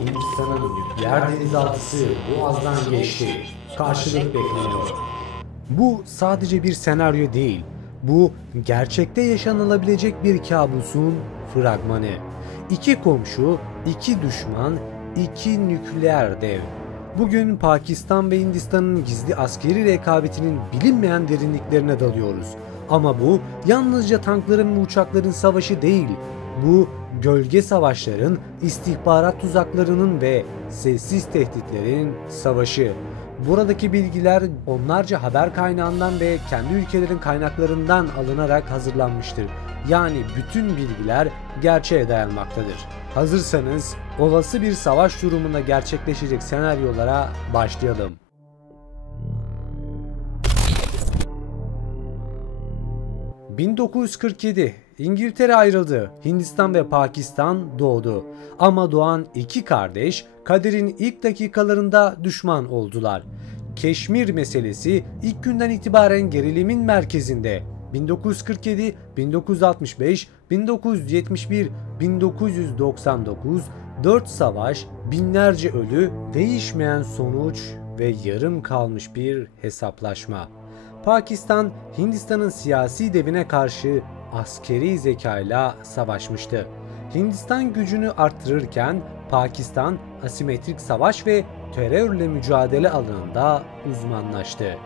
Hindistan'ın nükleer denizaltısı Boğaz'dan geçti. Karşılık bekleniyor. Bu sadece bir senaryo değil. Bu gerçekte yaşanılabilecek bir kabusun fragmanı. İki komşu, iki düşman, iki nükleer dev. Bugün Pakistan ve Hindistan'ın gizli askeri rekabetinin bilinmeyen derinliklerine dalıyoruz. Ama bu yalnızca tankların ve uçakların savaşı değil. Bu gölge savaşların, istihbarat tuzaklarının ve sessiz tehditlerin savaşı. Buradaki bilgiler onlarca haber kaynağından ve kendi ülkelerin kaynaklarından alınarak hazırlanmıştır. Yani bütün bilgiler gerçeğe dayanmaktadır. Hazırsanız olası bir savaş durumunda gerçekleşecek senaryolara başlayalım. ...1947 İngiltere ayrıldı. Hindistan ve Pakistan doğdu. Ama doğan iki kardeş kaderin ilk dakikalarında düşman oldular. Keşmir meselesi ilk günden itibaren gerilimin merkezinde. 1947, 1965, 1971, 1999, 4 savaş, binlerce ölü, değişmeyen sonuç ve yarım kalmış bir hesaplaşma. Pakistan, Hindistan'ın siyasi devine karşı askeri zekayla savaşmıştı. Hindistan gücünü arttırırken Pakistan asimetrik savaş ve terörle mücadele alanında uzmanlaştı.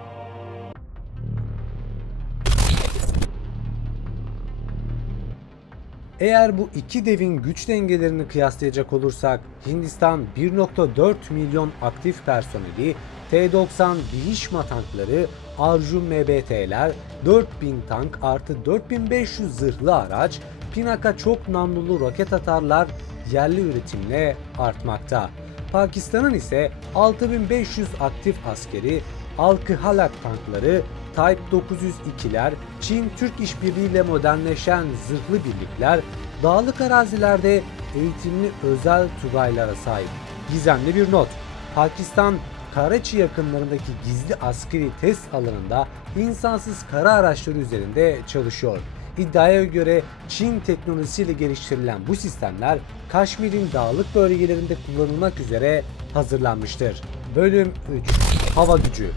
Eğer bu iki devin güç dengelerini kıyaslayacak olursak Hindistan 1,4 milyon aktif personeli, T-90 Bhishma tankları, Arjun MBT'ler, 4000 tank artı 4500 zırhlı araç, Pinaka çok namlulu roket atarlar yerli üretimle artmakta. Pakistan'ın ise 6500 aktif askeri, Al-Halak tankları, Type 902'ler, Çin-Türk işbirliğiyle modernleşen zırhlı birlikler, dağlık arazilerde eğitimli özel tugaylara sahip. Gizemli bir not: Pakistan, Karachi yakınlarındaki gizli askeri test alanında insansız kara araçları üzerinde çalışıyor. İddiaya göre Çin teknolojisiyle geliştirilen bu sistemler Kaşmir'in dağlık bölgelerinde kullanılmak üzere hazırlanmıştır. Bölüm 3: Hava gücü.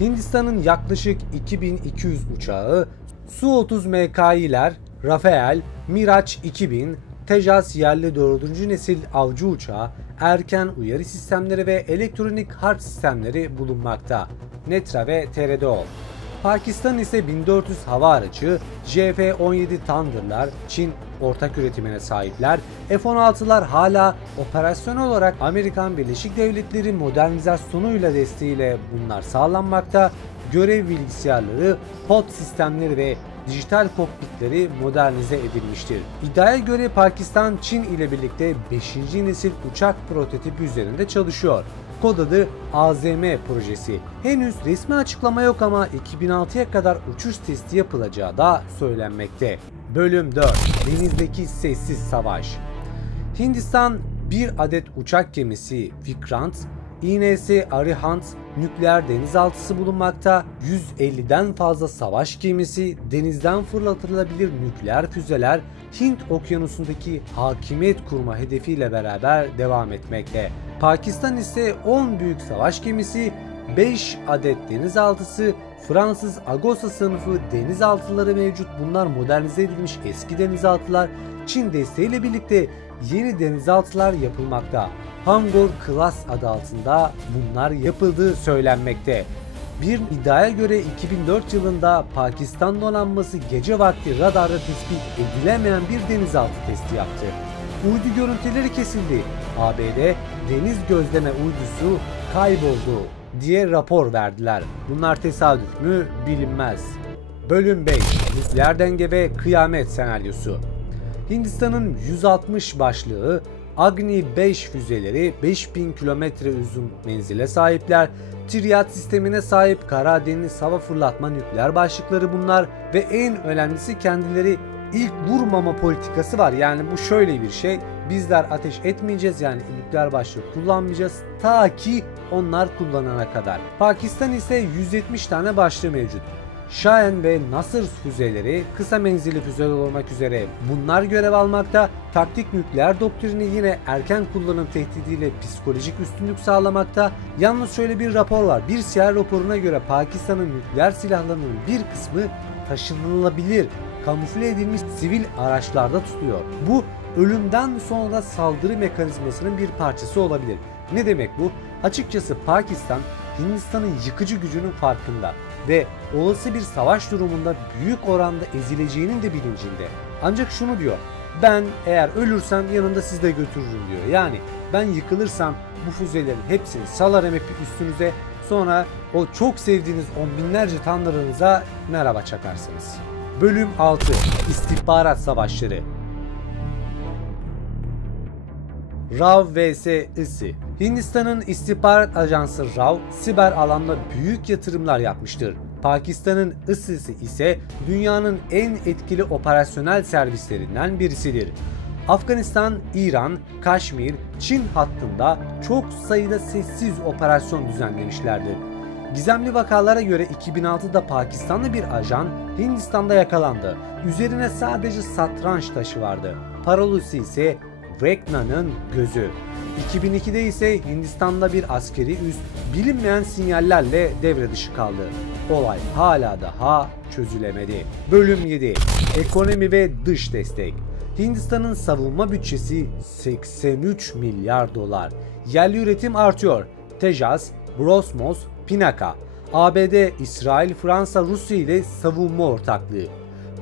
Hindistan'ın yaklaşık 2200 uçağı, Su-30 MKİ'ler, Rafael, Miraç 2000, Tejas yerli 4. nesil avcı uçağı, erken uyarı sistemleri ve elektronik harp sistemleri bulunmakta. Netra ve TRDO. Pakistan ise 1400 hava aracı, JF-17 Thunder'lar, Çin ortak üretimine sahipler, F-16'lar hala operasyonel olarak Amerikan Birleşik Devletleri modernizasyonuyla desteğiyle bunlar sağlanmakta, görev bilgisayarları, pod sistemleri ve dijital kokpitleri modernize edilmiştir. İddiaya göre Pakistan, Çin ile birlikte 5. nesil uçak prototipi üzerinde çalışıyor. Kod adı AZM projesi. Henüz resmi açıklama yok ama 2006'ya kadar uçuş testi yapılacağı da söylenmekte. Bölüm 4: Denizdeki sessiz savaş. Hindistan bir adet uçak gemisi Vikrant, INS Arihant nükleer denizaltısı bulunmakta, 150'den fazla savaş gemisi, denizden fırlatılabilir nükleer füzeler, Hint okyanusundaki hakimiyet kurma hedefiyle beraber devam etmekte. Pakistan ise 10 büyük savaş gemisi, 5 adet denizaltısı, Fransız Agosta sınıfı denizaltıları mevcut. Bunlar modernize edilmiş eski denizaltılar. Çin desteğiyle birlikte yeni denizaltılar yapılmakta. Hangor Class adı altında bunlar yapıldığı söylenmekte. Bir iddiaya göre 2004 yılında Pakistan donanması gece vakti radarda tespit edilemeyen bir denizaltı testi yaptı. Uydu görüntüleri kesildi. ABD deniz gözleme uydusu kayboldu diye rapor verdiler. Bunlar tesadüf mü bilinmez. Bölüm 5: Nükleer denge ve kıyamet senaryosu. Hindistan'ın 160 başlığı Agni 5 füzeleri 5000 kilometre uzun menzile sahipler. Triad sistemine sahip kara deniz hava fırlatma nükleer başlıkları bunlar ve en önemlisi kendileri ilk vurmama politikası var. Yani bu şöyle bir şey: bizler ateş etmeyeceğiz, yani nükleer başlık kullanmayacağız ta ki onlar kullanana kadar. Pakistan ise 170 tane başlığı mevcut. Şahin ve Nasır füzeleri kısa menzilli füzeler olmak üzere bunlar görev almakta. Taktik nükleer doktrini yine erken kullanım tehdidiyle psikolojik üstünlük sağlamakta. Yalnız şöyle bir rapor var. Bir CIA raporuna göre Pakistan'ın nükleer silahlarının bir kısmı taşınılabilir, kamufle edilmiş sivil araçlarda tutuyor. Bu ölümden sonra saldırı mekanizmasının bir parçası olabilir. Ne demek bu? Açıkçası Pakistan Hindistan'ın yıkıcı gücünün farkında ve olası bir savaş durumunda büyük oranda ezileceğinin de bilincinde. Ancak şunu diyor: ben eğer ölürsem yanımda sizi de götürürüm diyor. Yani ben yıkılırsam bu füzelerin hepsini salarım hep üstünüze, sonra o çok sevdiğiniz on binlerce tanrınıza merhaba çakarsınız. Bölüm 6. İstihbarat Savaşları. RAW vs ISI. Hindistan'ın istihbarat ajansı RAW, siber alanda büyük yatırımlar yapmıştır. Pakistan'ın ISI'si ise dünyanın en etkili operasyonel servislerinden birisidir. Afganistan, İran, Kaşmir, Çin hattında çok sayıda sessiz operasyon düzenlemişlerdir. Gizemli vakalara göre 2006'da Pakistanlı bir ajan Hindistan'da yakalandı. Üzerine sadece satranç taşı vardı. Parolası ise Vecna'nın gözü. 2002'de ise Hindistan'da bir askeri üs bilinmeyen sinyallerle devre dışı kaldı. Olay hala daha çözülemedi. Bölüm 7. Ekonomi ve dış destek. Hindistan'ın savunma bütçesi 83 milyar dolar. Yerli üretim artıyor. Tejas, Brosmos, Pinaka. ABD, İsrail, Fransa, Rusya ile savunma ortaklığı.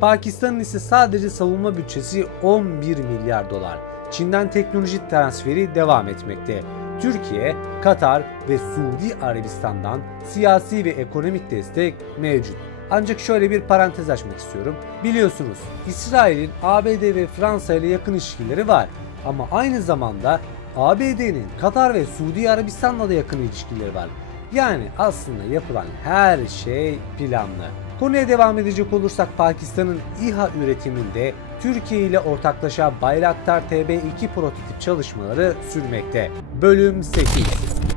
Pakistan'ın ise sadece savunma bütçesi 11 milyar dolar. Çin'den teknoloji transferi devam etmekte. Türkiye, Katar ve Suudi Arabistan'dan siyasi ve ekonomik destek mevcut. Ancak şöyle bir parantez açmak istiyorum. Biliyorsunuz İsrail'in ABD ve Fransa ile yakın ilişkileri var. Ama aynı zamanda ABD'nin Katar ve Suudi Arabistan'la da yakın ilişkileri var. Yani aslında yapılan her şey planlı. Konuya devam edecek olursak Pakistan'ın İHA üretiminde Türkiye ile ortaklaşa Bayraktar TB2 prototip çalışmaları sürmekte. Bölüm 8.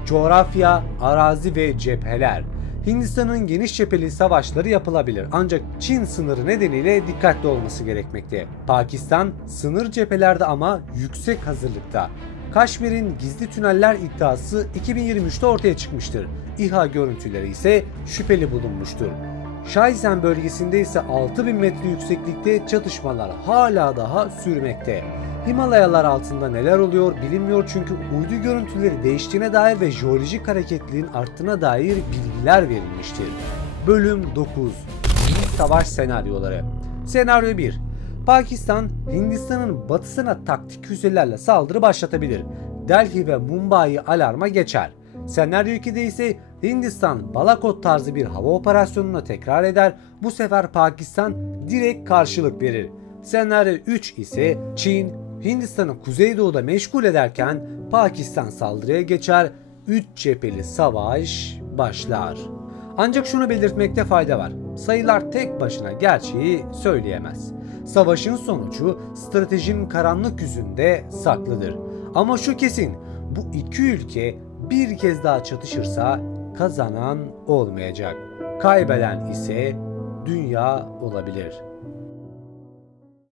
Coğrafya, arazi ve cepheler. Hindistan'ın geniş cepheli savaşları yapılabilir ancak Çin sınırı nedeniyle dikkatli olması gerekmekte. Pakistan sınır cephelerde ama yüksek hazırlıkta. Kaşmir'in gizli tüneller iddiası 2023'te ortaya çıkmıştır. İHA görüntüleri ise şüpheli bulunmuştur. Şaizen bölgesinde ise 6000 metre yükseklikte çatışmalar hala daha sürmekte. Himalayalar altında neler oluyor bilinmiyor çünkü uydu görüntüleri değiştiğine dair ve jeolojik hareketliliğin arttığına dair bilgiler verilmiştir. Bölüm 9. Yeni savaş senaryoları. Senaryo 1. Pakistan, Hindistan'ın batısına taktik füzelerle saldırı başlatabilir. Delhi ve Mumbai alarma geçer. Senaryo 2'de ise Hindistan Balakot tarzı bir hava operasyonuna tekrar eder. Bu sefer Pakistan direkt karşılık verir. Senaryo 3 ise Çin Hindistan'ı kuzeydoğuda meşgul ederken Pakistan saldırıya geçer. 3 cepheli savaş başlar. Ancak şunu belirtmekte fayda var. Sayılar tek başına gerçeği söyleyemez. Savaşın sonucu stratejinin karanlık yüzünde saklıdır. Ama şu kesin, bu iki ülke bir kez daha çatışırsa kazanan olmayacak. Kaybeden ise dünya olabilir.